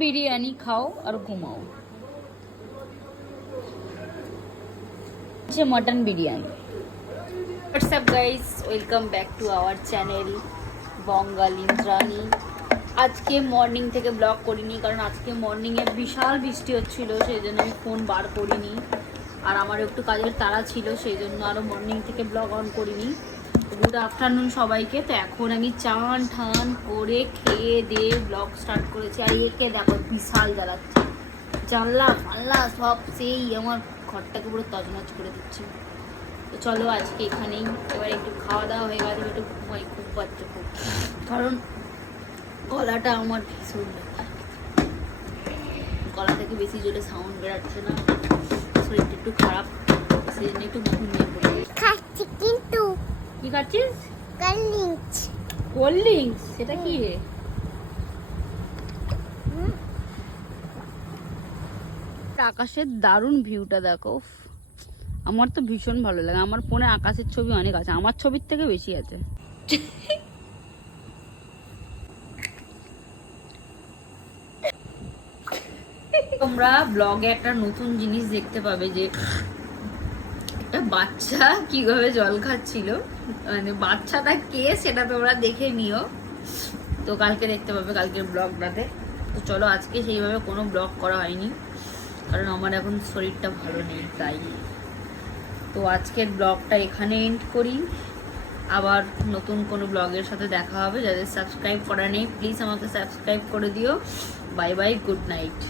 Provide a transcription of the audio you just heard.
বিরিয়ানি খাও আর ঘুমাও। Mutton biryani. What's up guys, welcome back to our channel Bangal Indrani. আজকে মর্নিং থেকে ব্লগ করিনি, কারণ আজকে মর্নিংয়ে বিশাল বৃষ্টি হচ্ছিল, সেই জন্য আমি ফোন বার করিনি। আর আমার একটু কাজের তাড়া ছিল, সেই জন্য আরও মর্নিং থেকে ব্লগ অন করিনি। গুড আফটারনুন সবাইকে। তো এখন আমি চান ঠান করে খেয়ে দিয়ে ব্লগ স্টার্ট করেছি। আর একে দেখো বিশাল জ্বালাচ্ছে, জানলা ফাল্লা সব সেই আমার ঘরটাকে পুরো তছনছ করে দিচ্ছে। তো চলো আজকে এখানেই, এবার একটু খাওয়া দাওয়া হয়ে গেছে, একটু ঘুমাই, খুব পাচ্ছে খুব, কারণ গলাটা আমার ভীষণ ব্যথা, গলা থেকে বেশি জোরে সাউন্ড বেরাচ্ছে না, শরীরটা একটু খারাপ, সেই জন্য একটু ঘুমিয়ে পড়ে খাচ্ছি। কিন্তু কি খাচ্ছিস? Cold cold drinks? সেটা কি রে? আকাশের দারুণ ভিউটা দেখো, আমার তো ভীষণ ভালো লাগে। আমার ফোনে আকাশের ছবি অনেক আছে, আমার ছবির থেকে বেশি আছে। তোমরা ব্লগে একটা নতুন জিনিস দেখতে পাবে, যে একটা বাচ্চা কিভাবে জল খাচ্ছিল, মানে বাচ্চাটা কে সেটা তোমরা দেখে নিও। তো কালকে দেখতে পাবে, কালকের ব্লগটাতে। তো চলো, আজকে সেইভাবে কোনো ব্লগ করা হয়নি, কারণ আমার এখন শরীরটা ভালো নেই তাই। তো আজকের ব্লগটা এখানে এন্ড করি, আবার নতুন কোনো ব্লগের সাথে দেখা হবে। যাদের সাবস্ক্রাইব করা নেই প্লিজ আমাকে সাবস্ক্রাইব করে দিও। Bye bye, good night.